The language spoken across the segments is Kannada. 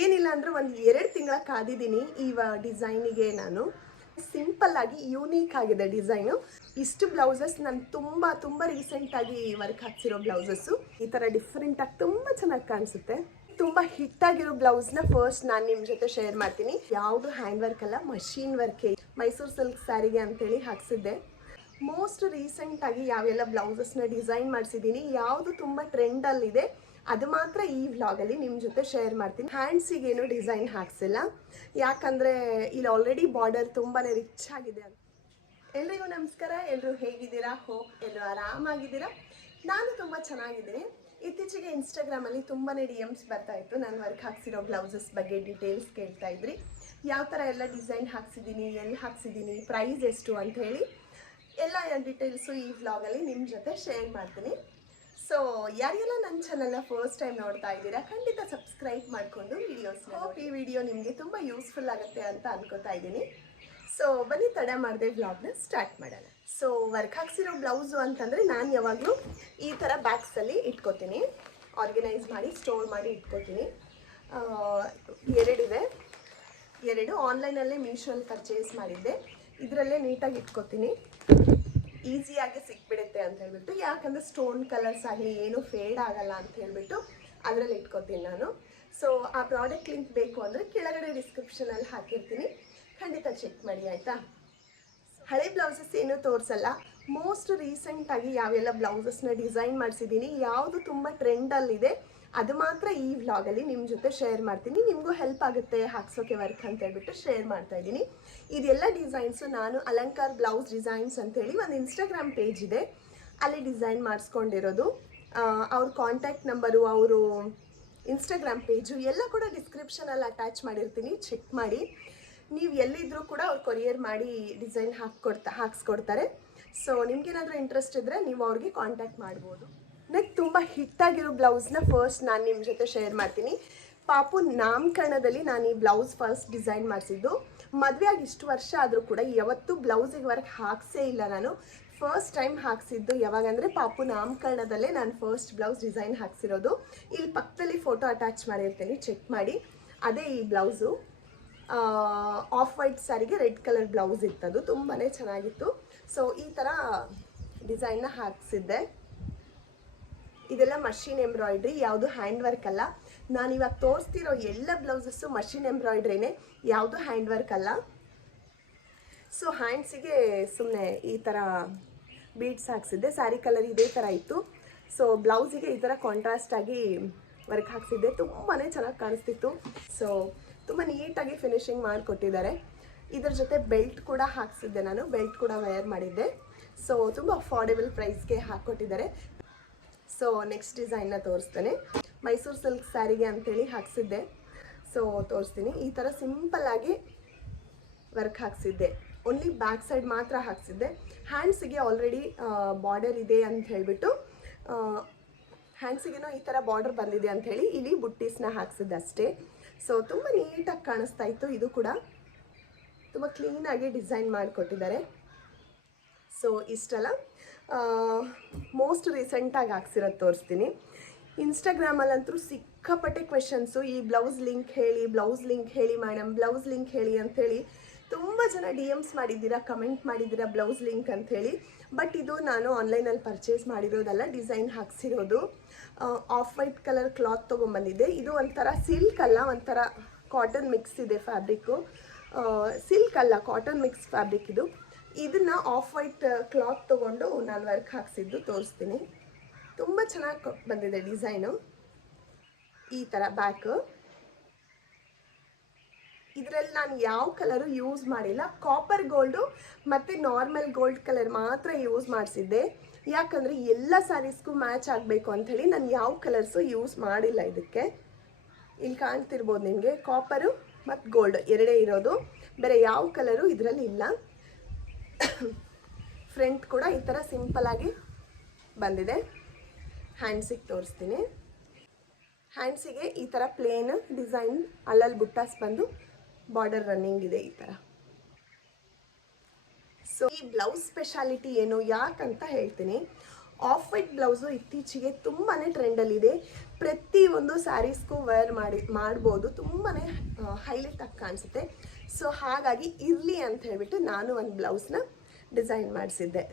ಏನಿಲ್ಲ ಅಂದ್ರೆ ಒಂದು 2 ತಿಂಗಳ ಕಾದಿದ್ದೀನಿ ಈ ಡಿಸೈನಿಗೆ. ನಾನು ಸಿಂಪಲ್ ಆಗಿ ಯೂನಿಕ್ ಆಗಿದೆ ಡಿಸೈನು. ಇಷ್ಟು ಬ್ಲೌಸಸ್ ನಾನು ತುಂಬ ರೀಸೆಂಟಾಗಿ ವರ್ಕ್ ಹಾಕ್ಸಿರೋ ಬ್ಲೌಸಸ್ಸು. ಈ ಥರ ಡಿಫ್ರೆಂಟಾಗಿ ತುಂಬ ಚೆನ್ನಾಗಿ ಕಾಣಿಸುತ್ತೆ. ತುಂಬ ಹಿಟ್ಟಾಗಿರೋ ಬ್ಲೌಸ್ನ ಫಸ್ಟ್ ನಾನು ನಿಮ್ಮ ಜೊತೆ ಶೇರ್ ಮಾಡ್ತೀನಿ. ಯಾವುದು ಹ್ಯಾಂಡ್ ವರ್ಕ್ ಅಲ್ಲ, ಮಷೀನ್ ವರ್ಕೇ. ಮೈಸೂರು ಸಿಲ್ಕ್ ಸ್ಯಾರಿಗೆ ಅಂತೇಳಿ ಹಾಕ್ಸಿದ್ದೆ. ಮೋಸ್ಟ್ ರೀಸೆಂಟಾಗಿ ಯಾವೆಲ್ಲ ಬ್ಲೌಸಸ್ನ ಡಿಸೈನ್ ಮಾಡಿಸಿದ್ದೀನಿ, ಯಾವುದು ತುಂಬ ಟ್ರೆಂಡಲ್ಲಿದೆ ಅದು ಮಾತ್ರ ಈ ವ್ಲಾಗಲ್ಲಿ ನಿಮ್ಮ ಜೊತೆ ಶೇರ್ ಮಾಡ್ತೀನಿ. ಹ್ಯಾಂಡ್ಸಿಗೇನು ಡಿಸೈನ್ ಹಾಕ್ಸಿಲ್ಲ, ಯಾಕಂದರೆ ಇಲ್ಲಿ ಆಲ್ರೆಡಿ ಬಾರ್ಡರ್ ತುಂಬಾ ರಿಚ್ ಆಗಿದೆ ಅಂತ. ಎಲ್ರಿಗೂ ನಮಸ್ಕಾರ. ಎಲ್ಲರೂ ಹೇಗಿದ್ದೀರಾ? ಹೋಪ್ ಎಲ್ಲರೂ ಆರಾಮಾಗಿದ್ದೀರಾ. ನಾನು ತುಂಬ ಚೆನ್ನಾಗಿದ್ದೀನಿ. ಇತ್ತೀಚೆಗೆ ಇನ್ಸ್ಟಾಗ್ರಾಮಲ್ಲಿ ತುಂಬಾ DMs ಬರ್ತಾ ಇತ್ತು. ನಾನು ವರ್ಕ್ ಹಾಕ್ಸಿರೋ ಬ್ಲೌಸಸ್ ಬಗ್ಗೆ ಡೀಟೇಲ್ಸ್ ಕೇಳ್ತಾ ಇದ್ರಿ. ಯಾವ ಥರ ಎಲ್ಲ ಡಿಸೈನ್ ಹಾಕ್ಸಿದ್ದೀನಿ, ಎಲ್ಲಿ ಹಾಕ್ಸಿದ್ದೀನಿ, ಪ್ರೈಸ್ ಎಷ್ಟು ಅಂತ ಹೇಳಿ ಎಲ್ಲ ಡೀಟೇಲ್ಸು ಈ ವ್ಲಾಗಲ್ಲಿ ನಿಮ್ಮ ಜೊತೆ ಶೇರ್ ಮಾಡ್ತೀನಿ. ಸೊ ಯಾರೆಲ್ಲ ನನ್ನ ಚಾನಲ್ನ ಫಸ್ಟ್ ಟೈಮ್ ನೋಡ್ತಾ ಇದ್ದೀರಾ, ಖಂಡಿತ ಸಬ್ಸ್ಕ್ರೈಬ್ ಮಾಡಿಕೊಂಡು ವೀಡಿಯೋಸ್ನ. ಈ ವಿಡಿಯೋ ನಿಮಗೆ ತುಂಬ ಯೂಸ್ಫುಲ್ ಆಗುತ್ತೆ ಅಂತ ಅನ್ಕೋತಾ ಇದ್ದೀನಿ. ಸೊ ಬನ್ನಿ ತಡ ಮಾಡದೆ ವ್ಲಾಗ್ನ ಸ್ಟಾರ್ಟ್ ಮಾಡೋಣ. ಸೊ ವರ್ಕ್ ಹಾಕ್ಸಿರೋ ಬ್ಲೌಸು ಅಂತಂದರೆ ನಾನು ಯಾವಾಗಲೂ ಈ ಥರ ಬ್ಯಾಗ್ಸಲ್ಲಿ ಇಟ್ಕೋತೀನಿ, ಆರ್ಗನೈಸ್ ಮಾಡಿ ಸ್ಟೋರ್ ಮಾಡಿ ಇಟ್ಕೋತೀನಿ. ಎರಡಿದೆ, 2 ಆನ್ಲೈನಲ್ಲೇ ಮೀಶೋಲ್ಲಿ ಪರ್ಚೇಸ್ ಮಾಡಿದ್ದೆ. ಇದರಲ್ಲೇ ನೀಟಾಗಿ ಇಟ್ಕೋತೀನಿ, ಈಸಿಯಾಗಿ ಸಿಕ್ಬಿಡುತ್ತೆ ಅಂತ ಹೇಳ್ಬಿಟ್ಟು. ಯಾಕಂದರೆ ಸ್ಟೋನ್ ಕಲರ್ಸ್ ಆಗಲಿ ಏನು ಫೇಡ್ ಆಗಲ್ಲ ಅಂತ ಹೇಳ್ಬಿಟ್ಟು ಅದರಲ್ಲಿ ಇಟ್ಕೋತೀನಿ ನಾನು. ಸೊ ಆ ಪ್ರಾಡಕ್ಟ್ ಲಿಂಕ್ ಬೇಕು ಅಂದರೆ ಕೆಳಗಡೆ ಡಿಸ್ಕ್ರಿಪ್ಷನಲ್ಲಿ ಹಾಕಿರ್ತೀನಿ, ಖಂಡಿತ ಚೆಕ್ ಮಾಡಿ ಆಯಿತಾ. ಹಳೆ ಬ್ಲೌಸಸ್ ಏನೂ ತೋರಿಸಲ್ಲ. ಮೋಸ್ಟ್ ರೀಸೆಂಟಾಗಿ ಯಾವೆಲ್ಲ ಬ್ಲೌಸಸ್ನ ಡಿಸೈನ್ ಮಾಡಿಸಿದ್ದೀನಿ, ಯಾವುದು ತುಂಬ ಟ್ರೆಂಡಲ್ಲಿದೆ ಅದು ಮಾತ್ರ ಈ ವ್ಲಾಗಲ್ಲಿ ನಿಮ್ಮ ಜೊತೆ ಶೇರ್ ಮಾಡ್ತೀನಿ. ನಿಮಗೂ ಹೆಲ್ಪ್ ಆಗುತ್ತೆ ಹಾಕ್ಸೋಕೆ ವರ್ಕ್ ಅಂತ ಹೇಳ್ಬಿಟ್ಟು ಶೇರ್ ಮಾಡ್ತಾ ಇದ್ದೀನಿ. ಇದೆಲ್ಲ ಡಿಸೈನ್ಸು ನಾನು ಅಲಂಕಾರ್ ಬ್ಲೌಸ್ ಡಿಸೈನ್ಸ್ ಅಂತೇಳಿ ಒಂದು ಇನ್ಸ್ಟಾಗ್ರಾಮ್ ಪೇಜ್ ಇದೆ, ಅಲ್ಲಿ ಡಿಸೈನ್ ಮಾಡಿಸ್ಕೊಂಡಿರೋದು. ಅವ್ರ ಕಾಂಟ್ಯಾಕ್ಟ್ ನಂಬರು, ಅವರು ಇನ್ಸ್ಟಾಗ್ರಾಮ್ ಪೇಜು ಎಲ್ಲ ಕೂಡ ಡಿಸ್ಕ್ರಿಪ್ಷನಲ್ಲಿ ಅಟ್ಯಾಚ್ ಮಾಡಿರ್ತೀನಿ, ಚೆಕ್ ಮಾಡಿ. ನೀವು ಎಲ್ಲಿದ್ದರೂ ಕೂಡ ಅವ್ರು ಕೊರಿಯರ್ ಮಾಡಿ ಡಿಸೈನ್ ಹಾಕ್ಸ್ಕೊಡ್ತಾರೆ. ಸೊ ನಿಮ್ಗೇನಾದರೂ ಇಂಟ್ರೆಸ್ಟ್ ಇದ್ದರೆ ನೀವು ಅವ್ರಿಗೆ ಕಾಂಟ್ಯಾಕ್ಟ್ ಮಾಡ್ಬೋದು. ನೆಕ್ಸ್ಟ್ ತುಂಬ ಹಿಟ್ಟಾಗಿರೋ ಬ್ಲೌಸ್ನ ಫಸ್ಟ್ ನಾನು ನಿಮ್ಮ ಜೊತೆ ಶೇರ್ ಮಾಡ್ತೀನಿ. ಪಾಪು ನಾಮಕರಣದಲ್ಲಿ ನಾನು ಈ ಬ್ಲೌಸ್ ಫಸ್ಟ್ ಡಿಸೈನ್ ಮಾಡಿಸಿದ್ದು. ಮದುವೆ ಆಗಿ ಇಷ್ಟು ವರ್ಷ ಆದರೂ ಕೂಡ ಯಾವತ್ತೂ ಬ್ಲೌಸಿಗೆ ವರ್ಕ್ ಹಾಕ್ಸೇ ಇಲ್ಲ ನಾನು. ಫಸ್ಟ್ ಟೈಮ್ ಹಾಕ್ಸಿದ್ದು ಯಾವಾಗಂದರೆ ಪಾಪು ನಾಮಕರಣದಲ್ಲೇ ನಾನು ಫಸ್ಟ್ ಬ್ಲೌಸ್ ಡಿಸೈನ್ ಹಾಕ್ಸಿರೋದು. ಇಲ್ಲಿ ಪಕ್ಕದಲ್ಲಿ ಫೋಟೋ ಅಟ್ಯಾಚ್ ಮಾಡಿರ್ತೀನಿ, ಚೆಕ್ ಮಾಡಿ. ಅದೇ ಈ ಬ್ಲೌಸು ಆಫ್ ವೈಟ್ ಸ್ಯಾರಿಗೆ ರೆಡ್ ಕಲರ್ ಬ್ಲೌಸ್ ಇತ್ತದು, ತುಂಬಾ ಚೆನ್ನಾಗಿತ್ತು. ಸೊ ಈ ಥರ ಡಿಸೈನ್ನ ಹಾಕ್ಸಿದ್ದೆ. ಇದೆಲ್ಲ ಮಷೀನ್ ಎಂಬ್ರಾಯ್ಡ್ರಿ, ಯಾವುದು ಹ್ಯಾಂಡ್ ವರ್ಕ್ ಅಲ್ಲ. ನಾನು ಇವಾಗ ತೋರಿಸ್ತಿರೋ ಎಲ್ಲ ಬ್ಲೌಸಸ್ಸು ಮಷೀನ್ ಎಂಬ್ರಾಯ್ಡ್ರಿನೇ, ಯಾವುದು ಹ್ಯಾಂಡ್ ವರ್ಕ್ ಅಲ್ಲ. ಸೊ ಹ್ಯಾಂಡ್ಸಿಗೆ ಸುಮ್ಮನೆ ಈ ಥರ ಬೀಡ್ಸ್ ಹಾಕ್ಸಿದ್ದೆ. ಸ್ಯಾರಿ ಕಲರ್ ಇದೇ ಥರ ಇತ್ತು. ಸೊ ಬ್ಲೌಸಿಗೆ ಈ ಥರ ಕಾಂಟ್ರಾಸ್ಟ್ ಆಗಿ ವರ್ಕ್ ಹಾಕ್ಸಿದ್ದೆ, ತುಂಬಾ ಚೆನ್ನಾಗಿ ಕಾಣಿಸ್ತಿತ್ತು. ಸೊ ತುಂಬ ನೀಟಾಗಿ ಫಿನಿಶಿಂಗ್ ಮಾಡಿಕೊಟ್ಟಿದ್ದಾರೆ. ಇದ್ರ ಜೊತೆ ಬೆಲ್ಟ್ ಕೂಡ ಹಾಕ್ಸಿದ್ದೆ, ನಾನು ಬೆಲ್ಟ್ ಕೂಡ ವೇರ್ ಮಾಡಿದ್ದೆ. ಸೊ ತುಂಬ ಅಫೋರ್ಡೆಬಲ್ ಪ್ರೈಸ್ಗೆ ಹಾಕ್ಕೊಟ್ಟಿದ್ದಾರೆ. ಸೊ ನೆಕ್ಸ್ಟ್ ಡಿಸೈನ್ನ ತೋರಿಸ್ತೇನೆ. ಮೈಸೂರು ಸಿಲ್ಕ್ ಸ್ಯಾರಿಗೆ ಅಂಥೇಳಿ ಹಾಕ್ಸಿದ್ದೆ. ಸೊ ತೋರಿಸ್ತೀನಿ. ಈ ಥರ ಸಿಂಪಲ್ಲಾಗಿ ವರ್ಕ್ ಹಾಕ್ಸಿದ್ದೆ, ಓನ್ಲಿ ಬ್ಯಾಕ್ ಸೈಡ್ ಮಾತ್ರ ಹಾಕ್ಸಿದ್ದೆ. ಹ್ಯಾಂಡ್ಸಿಗೆ ಆಲ್ರೆಡಿ ಬಾರ್ಡರ್ ಇದೆ ಅಂತ ಹೇಳಿಬಿಟ್ಟು, ಹ್ಯಾಂಡ್ಸಿಗೇನೋ ಈ ಥರ ಬಾರ್ಡರ್ ಬಂದಿದೆ ಅಂಥೇಳಿ ಇಲ್ಲಿ ಬುಟ್ಟೀಸ್ನ ಹಾಕ್ಸಿದ್ದೆ ಅಷ್ಟೇ. ಸೊ ತುಂಬ ನೀಟಾಗಿ ಕಾಣಿಸ್ತಾ ಇತ್ತು. ಇದು ಕೂಡ ತುಂಬ ಕ್ಲೀನಾಗಿ ಡಿಸೈನ್ ಮಾಡಿಕೊಟ್ಟಿದ್ದಾರೆ. ಸೊ ಇಷ್ಟೆಲ್ಲ ಮೋಸ್ಟ್ ರೀಸೆಂಟಾಗಿ ಹಾಕ್ಸಿರೋದು ತೋರಿಸ್ತೀನಿ. ಇನ್ಸ್ಟಾಗ್ರಾಮಲ್ಲಂತೂ ಸಿಕ್ಕಾಪಟ್ಟೆ ಕ್ವೆಶನ್ಸು, ಈ ಬ್ಲೌಸ್ ಲಿಂಕ್ ಹೇಳಿ ಮೇಡಮ್, ಬ್ಲೌಸ್ ಲಿಂಕ್ ಹೇಳಿ ಅಂಥೇಳಿ ತುಂಬ ಜನ DMs ಮಾಡಿದ್ದೀರಾ, ಕಮೆಂಟ್ ಮಾಡಿದ್ದೀರಾ ಬ್ಲೌಸ್ ಲಿಂಕ್ ಅಂಥೇಳಿ. ಬಟ್ ಇದು ನಾನು ಆನ್ಲೈನಲ್ಲಿ ಪರ್ಚೇಸ್ ಮಾಡಿರೋದಲ್ಲ, ಡಿಸೈನ್ ಹಾಕ್ಸಿರೋದು. ಆಫ್ ವೈಟ್ ಕಲರ್ ಕ್ಲಾತ್ ತೊಗೊಂಬಂದಿದ್ದೆ. ಇದು ಒಂಥರ ಸಿಲ್ಕ್ ಅಲ್ಲ, ಒಂಥರ ಕಾಟನ್ ಮಿಕ್ಸ್ ಇದೆ ಫ್ಯಾಬ್ರಿಕ್ಕು. ಸಿಲ್ಕ್ ಅಲ್ಲ, ಕಾಟನ್ ಮಿಕ್ಸ್ ಫ್ಯಾಬ್ರಿಕ್ ಇದು. ಇದನ್ನು ಆಫ್ ವೈಟ್ ಕ್ಲಾತ್ ತೊಗೊಂಡು ನಾನು ವರ್ಕ್ ಹಾಕ್ಸಿದ್ದು ತೋರಿಸ್ತೀನಿ. ತುಂಬ ಚೆನ್ನಾಗಿ ಬಂದಿದೆ ಡಿಸೈನು. ಈ ಥರ ಬ್ಯಾಕು. ಇದರಲ್ಲಿ ನಾನು ಯಾವ ಕಲರು ಯೂಸ್ ಮಾಡಿಲ್ಲ, ಕಾಪರ್ ಗೋಲ್ಡು ಮತ್ತು ನಾರ್ಮಲ್ ಗೋಲ್ಡ್ ಕಲರ್ ಮಾತ್ರ ಯೂಸ್ ಮಾಡಿಸಿದ್ದೆ. ಯಾಕಂದರೆ ಎಲ್ಲ ಸ್ಯಾರೀಸ್ಗೂ ಮ್ಯಾಚ್ ಆಗಬೇಕು ಅಂಥೇಳಿ ನಾನು ಯಾವ ಕಲರ್ಸು ಯೂಸ್ ಮಾಡಿಲ್ಲ ಇದಕ್ಕೆ. ಇಲ್ಲಿ ಕಾಣ್ತಿರ್ಬೋದು ನಿಮಗೆ, ಕಾಪರು ಮತ್ತು ಗೋಲ್ಡ್ ಎರಡೇ ಇರೋದು, ಬೇರೆ ಯಾವ ಕಲರು ಇದರಲ್ಲಿ ಇಲ್ಲ. ಫ್ರಂಟ್ ಕೂಡ ಈ ಥರ ಸಿಂಪಲ್ಲಾಗಿ ಬಂದಿದೆ. ಹ್ಯಾಂಡ್ಸಿಗೆ ತೋರಿಸ್ತೀನಿ. ಹ್ಯಾಂಡ್ಸಿಗೆ ಈ ಥರ ಪ್ಲೇನ್ ಡಿಸೈನ್ ಅಲ್ಲಲ್ಲಿ ಬುಟ್ಟಾಸ್ ಬಂದು ಬಾರ್ಡರ್ ರನ್ನಿಂಗ್ ಇದೆ ಈ ಥರ. ಸೊ ಈ ಬ್ಲೌಸ್ ಸ್ಪೆಷಾಲಿಟಿ ಏನು ಯಾಕಂತ ಹೇಳ್ತೀನಿ. ಆಫ್ ವೈಟ್ ಬ್ಲೌಸು ಇತ್ತೀಚೆಗೆ ತುಂಬಾ ಟ್ರೆಂಡಲ್ಲಿದೆ. ಪ್ರತಿಯೊಂದು ಸ್ಯಾರೀಸ್ಗೂ ವೇರ್ ಮಾಡ್ಬೋದು, ತುಂಬಾ ಹೈಲೈಟ್ ಆಗಿ ಕಾಣಿಸುತ್ತೆ. ಸೊ ಹಾಗಾಗಿ ಇರಲಿ ಅಂತ ಹೇಳ್ಬಿಟ್ಟು ನಾನು ಒಂದು ಬ್ಲೌಸ್ನ ಡಿಸೈನ್ ಮಾಡಿಸಿದ್ದೆ.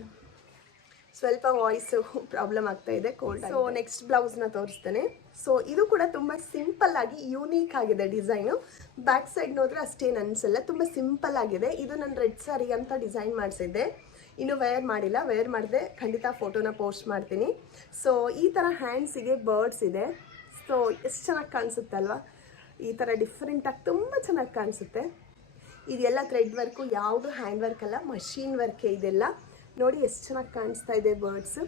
ಸ್ವಲ್ಪ ವಾಯ್ಸು ಪ್ರಾಬ್ಲಮ್ ಆಗ್ತಾ ಇದೆ, ಕೋಲ್ಡ್. ಸೊ ನೆಕ್ಸ್ಟ್ ಬ್ಲೌಸ್ನ ತೋರಿಸ್ತೇನೆ. ಸೊ ಇದು ಕೂಡ ತುಂಬ ಸಿಂಪಲ್ ಆಗಿ ಯೂನೀಕ್ ಆಗಿದೆ ಡಿಸೈನು. ಬ್ಯಾಕ್ ಸೈಡ್ ನೋಡಿದ್ರೆ ಅಷ್ಟೇನು ಅನಿಸಲ್ಲ, ತುಂಬ ಸಿಂಪಲ್ ಆಗಿದೆ. ಇದು ನಾನು ರೆಡ್ ಸ್ಯಾರಿ ಅಂತ ಡಿಸೈನ್ ಮಾಡಿಸಿದ್ದೆ, ಇನ್ನೂ ವೇರ್ ಮಾಡಿಲ್ಲ. ವೇರ್ ಮಾಡಿದೆ ಖಂಡಿತ ಫೋಟೋನ ಪೋಸ್ಟ್ ಮಾಡ್ತೀನಿ. ಸೊ ಈ ಥರ ಹ್ಯಾಂಡ್ಸಿಗೆ ಬರ್ಡ್ಸ್ ಇದೆ. ಸೊ ಎಷ್ಟು ಚೆನ್ನಾಗಿ ಕಾಣಿಸುತ್ತೆ ಅಲ್ವಾ, ಈ ಥರ ಡಿಫ್ರೆಂಟಾಗಿ ತುಂಬ ಚೆನ್ನಾಗಿ ಕಾಣಿಸುತ್ತೆ. ಇದೆಲ್ಲ ಥ್ರೆಡ್ ವರ್ಕು, ಯಾವುದು ಹ್ಯಾಂಡ್ ವರ್ಕ್ ಅಲ್ಲ, ಮಷೀನ್ ವರ್ಕೇ ಇದೆಲ್ಲ. ನೋಡಿ ಎಷ್ಟು ಚೆನ್ನಾಗಿ ಕಾಣಿಸ್ತಾ ಇದೆ ಬರ್ಡ್ಸು.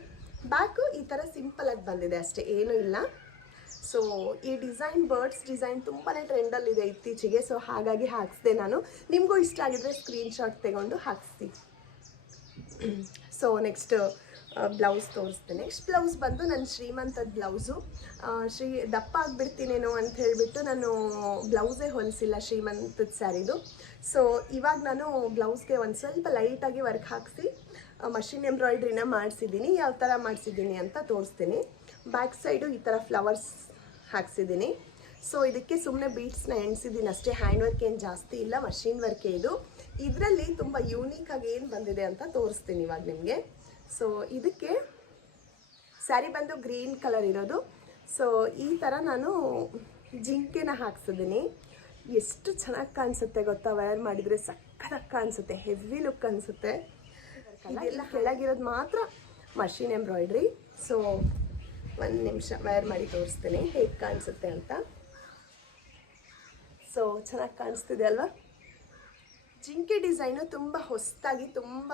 ಬ್ಯಾಕು ಈ ಥರ ಸಿಂಪಲಾಗಿ ಬಂದಿದೆ ಅಷ್ಟೇ, ಏನೂ ಇಲ್ಲ. ಸೊ ಈ ಡಿಸೈನ್, ಬರ್ಡ್ಸ್ ಡಿಸೈನ್ ತುಂಬಾ ಟ್ರೆಂಡಲ್ಲಿದೆ ಇತ್ತೀಚೆಗೆ. ಸೊ ಹಾಗಾಗಿ ಹಾಕಿಸ್ದೆ ನಾನು. ನಿಮಗೂ ಇಷ್ಟ ಆಗಿದ್ರೆ ಸ್ಕ್ರೀನ್ಶಾಟ್ ತೆಗೊಂಡು ಹಾಕಿಸ್ತೀನಿ. ಸೊ ನೆಕ್ಸ್ಟ್ ಬ್ಲೌಸ್ ತೋರಿಸ್ತೇನೆ. ನೆಕ್ಸ್ಟ್ ಬ್ಲೌಸ್ ಬಂದು ನನ್ನ ಶ್ರೀಮಂತದ ಬ್ಲೌಸು. ದಪ್ಪ ಆಗಿಬಿಡ್ತೀನೇನೋ ಅಂತ ಹೇಳಿಬಿಟ್ಟು ನಾನು ಬ್ಲೌಸೇ ಹೊಲಿಸಿಲ್ಲ ಶ್ರೀಮಂತದ ಸ್ಯಾರಿದು. ಸೊ ಇವಾಗ ನಾನು ಬ್ಲೌಸ್ಗೆ ಒಂದು ಸ್ವಲ್ಪ ಲೈಟಾಗಿ ವರ್ಕ್ ಹಾಕಿಸಿ ಮಷಿನ್ ಎಂಬ್ರಾಯ್ಡ್ರಿನ ಮಾಡಿಸಿದ್ದೀನಿ. ಯಾವ ಥರ ಮಾಡಿಸಿದ್ದೀನಿ ಅಂತ ತೋರಿಸ್ತೀನಿ. ಬ್ಯಾಕ್ ಸೈಡು ಈ ಥರ ಫ್ಲವರ್ಸ್ ಹಾಕ್ಸಿದ್ದೀನಿ. ಸೊ ಇದಕ್ಕೆ ಸುಮ್ಮನೆ ಬೀಟ್ಸ್ನ ಎಣಿಸಿದ್ದೀನಿ ಅಷ್ಟೇ, ಹ್ಯಾಂಡ್ ವರ್ಕ್ ಏನು ಜಾಸ್ತಿ ಇಲ್ಲ, ಮಷಿನ್ ವರ್ಕೇ ಇದು. ಇದರಲ್ಲಿ ತುಂಬ ಯೂನೀಕಾಗಿ ಏನು ಬಂದಿದೆ ಅಂತ ತೋರಿಸ್ತೀನಿ ಇವಾಗ ನಿಮಗೆ. ಸೊ ಇದಕ್ಕೆ ಸ್ಯಾರಿ ಬಂದು ಗ್ರೀನ್ ಕಲರ್ ಇರೋದು. ಸೊ ಈ ಥರ ನಾನು ಜಿಂಕೆನ ಹಾಕ್ಸಿದ್ದೀನಿ. ಎಷ್ಟು ಚೆನ್ನಾಗಿ ಕಾಣಿಸುತ್ತೆ ಗೊತ್ತಾ, ವೇರ್ ಮಾಡಿದರೆ ಸಕ್ಕತ್ತಾಗಿ ಕಾಣಿಸುತ್ತೆ, ಹೆವಿ ಲುಕ್ ಅನಿಸುತ್ತೆ. ಇದೆಲ್ಲ ಕೆಳಗಿರೋದು ಮಾತ್ರ ಮಷಿನ್ ಎಂಬ್ರಾಯ್ಡ್ರಿ. ಸೊ ಒಂದು ನಿಮಿಷ ವೇರ್ ಮಾಡಿ ತೋರಿಸ್ತೀನಿ ಹೇಗೆ ಕಾಣಿಸುತ್ತೆ ಅಂತ. ಸೊ ಚೆನ್ನಾಗಿ ಕಾಣಿಸ್ತಿದೆ ಅಲ್ವಾ. ಜಿಂಕೆ ಡಿಸೈನು ತುಂಬ ಹೊಸದಾಗಿ ತುಂಬ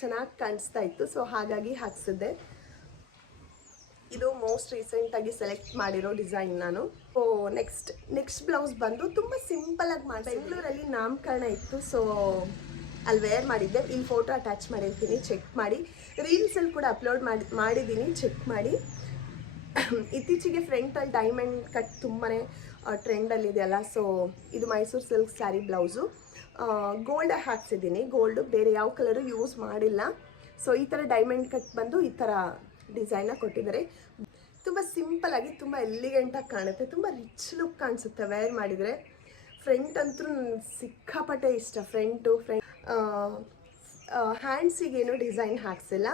ಚೆನ್ನಾಗಿ ಕಾಣಿಸ್ತಾ ಇತ್ತು. ಸೊ ಹಾಗಾಗಿ ಹಾಕ್ಸಿದ್ದೆ. ಇದು ಮೋಸ್ಟ್ ರೀಸೆಂಟಾಗಿ ಸೆಲೆಕ್ಟ್ ಮಾಡಿರೋ ಡಿಸೈನ್ ನಾನು. ಸೊ ನೆಕ್ಸ್ಟ್ ಬ್ಲೌಸ್ ಬಂದು ತುಂಬ ಸಿಂಪಲಾಗಿ ಮಾಡಿ, ಬೆಂಗಳೂರಲ್ಲಿ ನಾಮಕರಣ ಇತ್ತು. ಸೊ ಅಲ್ಲಿ ವೇರ್ ಮಾಡಿದ್ದೆ. ಇಲ್ಲಿ ಫೋಟೋ ಅಟ್ಯಾಚ್ ಮಾಡಿರ್ತೀನಿ, ಚೆಕ್ ಮಾಡಿ. ರೀಲ್ಸಲ್ಲಿ ಕೂಡ ಅಪ್ಲೋಡ್ ಮಾಡಿದ್ದೀನಿ, ಚೆಕ್ ಮಾಡಿ. ಇತ್ತೀಚೆಗೆ ಫ್ರಂಟಲ್ಲಿ ಡೈಮಂಡ್ ಕಟ್ ತುಂಬಾ ಟ್ರೆಂಡಲ್ಲಿದೆಯಲ್ಲ. ಸೊ ಇದು Mysore silk sari blouse. Gold ಹಾಕ್ಸಿದ್ದೀನಿ, ಗೋಲ್ಡು, ಬೇರೆ ಯಾವ ಕಲರು ಯೂಸ್ ಮಾಡಿಲ್ಲ. ಸೊ ಈ ಥರ ಡೈಮಂಡ್ ಕಟ್ ಬಂದು ಈ ಥರ ಡಿಸೈನ್ನ ಕೊಟ್ಟಿದ್ದಾರೆ. ತುಂಬ ಸಿಂಪಲಾಗಿ ತುಂಬ ಎಲಿಗೆಂಟಾಗಿ ಕಾಣುತ್ತೆ, ತುಂಬ ರಿಚ್ ಲುಕ್ ಕಾಣಿಸುತ್ತೆ ವೇರ್ ಮಾಡಿದರೆ. ಫ್ರಂಟ್ ಅಂತೂ ಸಿಕ್ಕಾಪಟ್ಟೆ ಇಷ್ಟ. ಫ್ರಂಟ್ ಹ್ಯಾಂಡ್ಸಿಗೇನು ಡಿಸೈನ್ ಹಾಕ್ಸಿಲ್ಲ,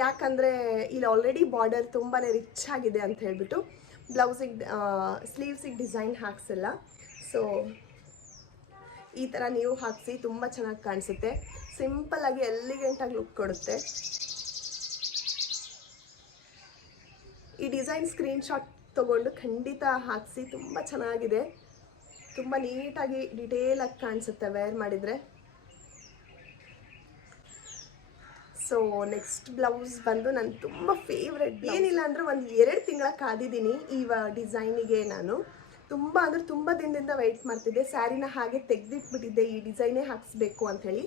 ಯಾಕಂದರೆ ಇಲ್ಲಿ ಆಲ್ರೆಡಿ ಬಾರ್ಡರ್ ತುಂಬಾ ರಿಚ್ ಆಗಿದೆ ಅಂತ ಹೇಳ್ಬಿಟ್ಟು ಬ್ಲೌಸಿಗೆ ಸ್ಲೀವ್ಸಿಗೆ ಡಿಸೈನ್ ಹಾಕ್ಸಿಲ್ಲ. ಸೊ ಈ ಥರ ನೀವು ಹಾಕಿಸಿ, ತುಂಬ ಚೆನ್ನಾಗಿ ಕಾಣಿಸುತ್ತೆ. ಸಿಂಪಲ್ಲಾಗಿ ಎಲಿಗೆಂಟಾಗಿ ಲುಕ್ ಕೊಡುತ್ತೆ. ಈ ಡಿಸೈನ್ ಸ್ಕ್ರೀನ್ಶಾಟ್ ತೊಗೊಂಡು ಖಂಡಿತ ಹಾಕಿಸಿ, ತುಂಬ ಚೆನ್ನಾಗಿದೆ, ತುಂಬ ನೀಟಾಗಿ ಡಿಟೇಲಾಗಿ ಕಾಣಿಸುತ್ತೆ ವೇರ್ ಮಾಡಿದರೆ. ಸೊ ನೆಕ್ಸ್ಟ್ ಬ್ಲೌಸ್ ಬಂದು ನನ್ನ ತುಂಬ ಫೇವ್ರೆಟ್. ಏನಿಲ್ಲ ಅಂದರೆ ಒಂದು 2 ತಿಂಗಳ ಕಾದಿದ್ದೀನಿ ಈ ಡಿಸೈನಿಗೆ. ನಾನು ತುಂಬ ಅಂದರೆ ತುಂಬ ದಿನದಿಂದ ವೆಯ್ಟ್ ಮಾಡ್ತಿದ್ದೆ. ಸ್ಯಾರಿನ ಹಾಗೆ ತೆಗೆದಿಟ್ಬಿಟ್ಟಿದ್ದೆ, ಈ ಡಿಸೈನೇ ಹಾಕಿಸ್ಬೇಕು ಅಂಥೇಳಿ.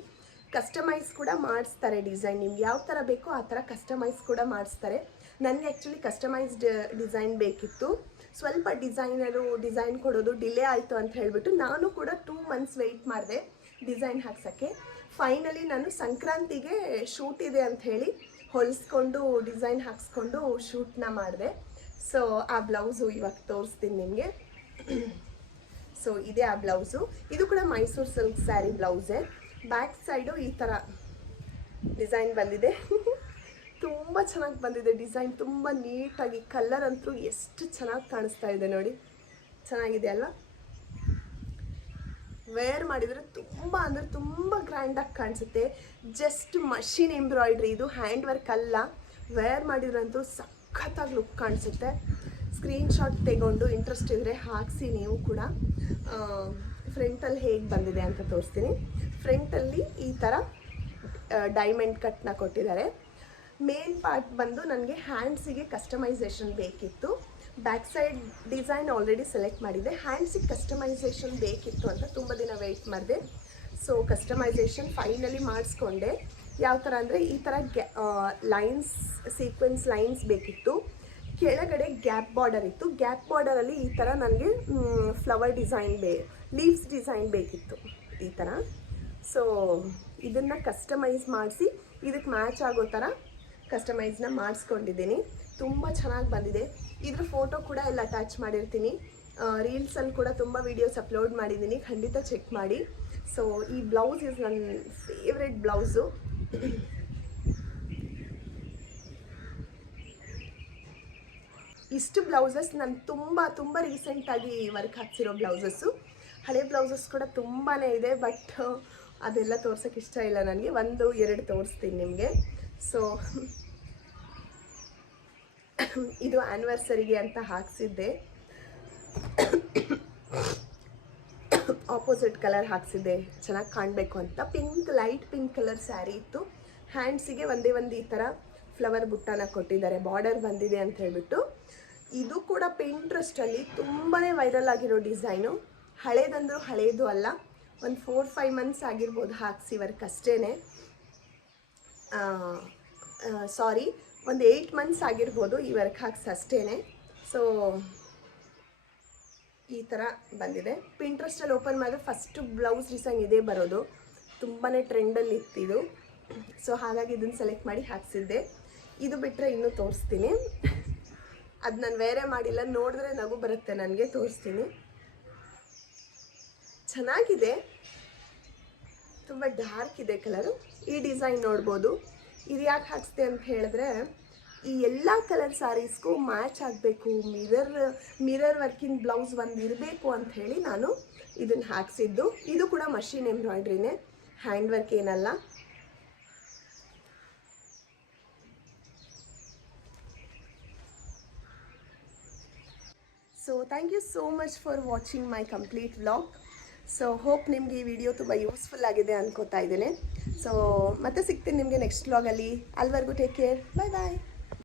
ಕಸ್ಟಮೈಸ್ ಕೂಡ ಮಾಡಿಸ್ತಾರೆ ಡಿಸೈನ್, ನಿಮ್ಗೆ ಯಾವ ಥರ ಬೇಕೋ ಆ ಥರ ಕಸ್ಟಮೈಸ್ ಕೂಡ ಮಾಡಿಸ್ತಾರೆ. ನನಗೆ ಆ್ಯಕ್ಚುಲಿ ಕಸ್ಟಮೈಸ್ಡ್ ಡಿಸೈನ್ ಬೇಕಿತ್ತು. ಸ್ವಲ್ಪ ಡಿಸೈನ್ ಕೊಡೋದು ಡಿಲೇ ಆಯಿತು ಅಂತ ಹೇಳಿಬಿಟ್ಟು ನಾನು ಕೂಡ 2 ಮಂತ್ಸ್ ವೆಯ್ಟ್ ಮಾಡಿದೆ ಡಿಸೈನ್ ಹಾಕ್ಸೋಕ್ಕೆ. ಫೈನಲಿ ನಾನು ಸಂಕ್ರಾಂತಿಗೆ ಶೂಟ್ ಇದೆ ಅಂಥೇಳಿ ಹೊಲಿಸ್ಕೊಂಡು ಡಿಸೈನ್ ಹಾಕ್ಸ್ಕೊಂಡು ಶೂಟ್ನ ಮಾಡಿದೆ. ಸೊ ಆ ಬ್ಲೌಸು ಇವಾಗ ತೋರಿಸ್ತೀನಿ ನಿಮಗೆ. ಸೊ ಇದೇ ಆ ಬ್ಲೌಸು. ಇದು ಕೂಡ ಮೈಸೂರು ಸಿಲ್ಕ್ ಸ್ಯಾರಿ ಬ್ಲೌಸೇ. ಬ್ಯಾಕ್ ಸೈಡು ಈ ಥರ ಡಿಸೈನ್ ಬಂದಿದೆ. ತುಂಬ ಚೆನ್ನಾಗಿ ಬಂದಿದೆ ಡಿಸೈನ್, ತುಂಬ ನೀಟಾಗಿ. ಕಲರ್ ಅಂತೂ ಎಷ್ಟು ಚೆನ್ನಾಗಿ ಕಾಣಿಸ್ತಾ ಇದೆ ನೋಡಿ, ಚೆನ್ನಾಗಿದೆ ಅಲ್ವಾ. ವೇರ್ ಮಾಡಿದರೆ ತುಂಬ ಅಂದರೆ ತುಂಬ ಗ್ರ್ಯಾಂಡಾಗಿ ಕಾಣಿಸುತ್ತೆ. ಜಸ್ಟ್ ಮಷಿನ್ ಎಂಬ್ರಾಯ್ಡ್ರಿ, ಇದು ಹ್ಯಾಂಡ್ ವರ್ಕ್ ಅಲ್ಲ. ವೇರ್ ಮಾಡಿದ್ರಂತೂ ಸಖತ್ತಾಗಿ ಲುಕ್ ಕಾಣಿಸುತ್ತೆ. ಸ್ಕ್ರೀನ್ಶಾಟ್ ತೆಗೊಂಡು ಇಂಟ್ರೆಸ್ಟ್ ಇದ್ದರೆ ಹಾಕಿಸಿ ನೀವು ಕೂಡ. ಫ್ರಂಟಲ್ಲಿ ಹೇಗೆ ಬಂದಿದೆ ಅಂತ ತೋರಿಸ್ತೀನಿ. ಫ್ರಂಟಲ್ಲಿ ಈ ಥರ ಡೈಮಂಡ್ ಕಟ್ನ ಕೊಟ್ಟಿದ್ದಾರೆ. ಮೇನ್ ಪಾರ್ಟ್ ಬಂದು ನನಗೆ ಹ್ಯಾಂಡ್ಸಿಗೆ ಕಸ್ಟಮೈಸೇಷನ್ ಬೇಕಿತ್ತು. Back side design already select ಮಾಡಿದೆ, ಹ್ಯಾಂಡ್ಸಿಗೆ ಕಸ್ಟಮೈಸೇಷನ್ ಬೇಕಿತ್ತು ಅಂತ ತುಂಬ ದಿನ ವೆಯ್ಟ್ ಮಾಡಿದೆ. ಸೊ ಕಸ್ಟಮೈಸೇಷನ್ ಫೈನಲಿ ಮಾಡಿಸ್ಕೊಂಡೆ. ಯಾವ ಥರ ಅಂದರೆ ಈ ಥರ ಲೈನ್ಸ್, ಸೀಕ್ವೆನ್ಸ್ ಲೈನ್ಸ್ ಬೇಕಿತ್ತು. ಕೆಳಗಡೆ ಗ್ಯಾಪ್ ಬಾರ್ಡರ್ ಇತ್ತು. ಗ್ಯಾಪ್ ಬಾರ್ಡರಲ್ಲಿ ಈ ಥರ ನನಗೆ ಫ್ಲವರ್ ಡಿಸೈನ್ ಲೀವ್ಸ್ ಡಿಸೈನ್ ಬೇಕಿತ್ತು ಈ ಥರ. ಸೊ ಇದನ್ನು ಕಸ್ಟಮೈಸ್ ಮಾಡಿಸಿ ಇದಕ್ಕೆ ಮ್ಯಾಚ್ ಆಗೋ ಥರ ಕಸ್ಟಮೈಸ್ನ ಮಾಡಿಸ್ಕೊಂಡಿದ್ದೀನಿ. ತುಂಬ ಚೆನ್ನಾಗಿ ಬಂದಿದೆ. ಇದ್ರ ಫೋಟೋ ಕೂಡ ಎಲ್ಲ ಅಟ್ಯಾಚ್ ಮಾಡಿರ್ತೀನಿ. ರೀಲ್ಸಲ್ಲಿ ಕೂಡ ತುಂಬ ವೀಡಿಯೋಸ್ ಅಪ್ಲೋಡ್ ಮಾಡಿದ್ದೀನಿ, ಖಂಡಿತ ಚೆಕ್ ಮಾಡಿ. ಸೊ ಈ ಬ್ಲೌಸ್ ಇಸ್ ನನ್ನ ಫೇವ್ರೆಟ್ ಬ್ಲೌಸು. ಇಷ್ಟು ಬ್ಲೌಸಸ್ ನಾನು ತುಂಬ ರೀಸೆಂಟಾಗಿ ವರ್ಕ್ ಹಾಕ್ಸಿರೋ ಬ್ಲೌಸಸ್ಸು. ಹಳೆ ಬ್ಲೌಸಸ್ ಕೂಡ ತುಂಬಾ ಇದೆ, ಬಟ್ ಅದೆಲ್ಲ ತೋರ್ಸೋಕ್ಕೆ ಇಷ್ಟ ಇಲ್ಲ ನನಗೆ. 1-2 ತೋರಿಸ್ತೀನಿ ನಿಮಗೆ. ಸೊ ಇದು ಆ್ಯನಿವರ್ಸರಿಗೆ ಅಂತ ಹಾಕ್ಸಿದ್ದೆ. ಆಪೋಸಿಟ್ ಕಲರ್ ಹಾಕ್ಸಿದ್ದೆ ಚೆನ್ನಾಗಿ ಕಾಣಬೇಕು ಅಂತ. ಲೈಟ್ ಪಿಂಕ್ ಕಲರ್ ಸ್ಯಾರಿ ಇತ್ತು. ಹ್ಯಾಂಡ್ಸಿಗೆ ಒಂದೇ ಈ ಥರ ಫ್ಲವರ್ ಬುಟ್ಟನ ಕೊಟ್ಟಿದ್ದಾರೆ, ಬಾರ್ಡರ್ ಬಂದಿದೆ ಅಂತ ಹೇಳ್ಬಿಟ್ಟು. ಇದು ಕೂಡ ಪಿಂಟ್ರೆಸ್ಟಲ್ಲಿ ತುಂಬಾ ವೈರಲ್ ಆಗಿರೋ ಡಿಸೈನು. ಹಳೇದಂದ್ರೂ ಹಳೇದು ಅಲ್ಲ, ಒಂದು 4-5 ಮಂತ್ಸ್ ಆಗಿರ್ಬೋದು ಹಾಕ್ಸಿ ವರ್ಕ್ ಅಷ್ಟೇ. ಸಾರಿ, ಒಂದು 8 ಮಂತ್ಸ್ ಆಗಿರ್ಬೋದು ಈ ವರ್ಕ್ ಹಾಕ್ಸಿ ಅಷ್ಟೇ. ಸೊ ಈ ಥರ ಬಂದಿದೆ. ಪಿಂಟ್ರೆಸ್ಟಲ್ಲಿ ಓಪನ್ ಮಾಡಿದ್ರೆ ಫಸ್ಟು ಬ್ಲೌಸ್ ಡಿಸೈನ್ ಇದೇ ಬರೋದು. ತುಂಬಾ ಟ್ರೆಂಡಲ್ಲಿ ಇತ್ತಿದು. ಸೊ ಹಾಗಾಗಿ ಇದನ್ನು ಸೆಲೆಕ್ಟ್ ಮಾಡಿ ಹಾಕ್ಸಿದ್ದೆ. ಇದು ಬಿಟ್ಟರೆ ಇನ್ನೂ ತೋರಿಸ್ತೀನಿ. ಅದು ನಾನು ವೇರೆ ಮಾಡಿಲ್ಲ, ನೋಡಿದ್ರೆ ನಗು ಬರುತ್ತೆ ನನಗೆ. ತೋರಿಸ್ತೀನಿ. ಚೆನ್ನಾಗಿದೆ, ತುಂಬ ಡಾರ್ಕ್ ಇದೆ ಕಲರು. ಈ ಡಿಸೈನ್ ನೋಡ್ಬೋದು. ಇದು ಯಾಕೆ ಹಾಕ್ಸಿದೆ ಅಂತ ಹೇಳಿದ್ರೆ, ಈ ಎಲ್ಲ ಕಲರ್ ಸ್ಯಾರೀಸ್ಗೂ ಮ್ಯಾಚ್ ಆಗಬೇಕು, ಮಿರರ್ ವರ್ಕಿಂಗ್ ಬ್ಲೌಸ್ ಒಂದು ಇರಬೇಕು ಅಂತ ಹೇಳಿ ನಾನು ಇದನ್ನು ಹಾಕ್ಸಿದ್ದು. ಇದು ಕೂಡ ಮಷಿನ್ ಎಂಬ್ರಾಯ್ಡ್ರಿನೇ, ಹ್ಯಾಂಡ್ ವರ್ಕ್ ಏನಲ್ಲ. So thank you so much for watching my complete vlog. So hope ನಿಮಗೆ ಈ ವಿಡಿಯೋ ತುಂಬ ಯೂಸ್ಫುಲ್ ಆಗಿದೆ ಅನ್ಕೋತಾ ಇದ್ದೇನೆ. ಸೊ ಮತ್ತೆ ಸಿಗ್ತೀನಿ ನಿಮಗೆ ನೆಕ್ಸ್ಟ್ ವ್ಲಾಗಲ್ಲಿ. ಅಲ್ಲಿವರೆಗೂ ಟೇಕ್ ಕೇರ್, ಬಾಯ್ ಬಾಯ್.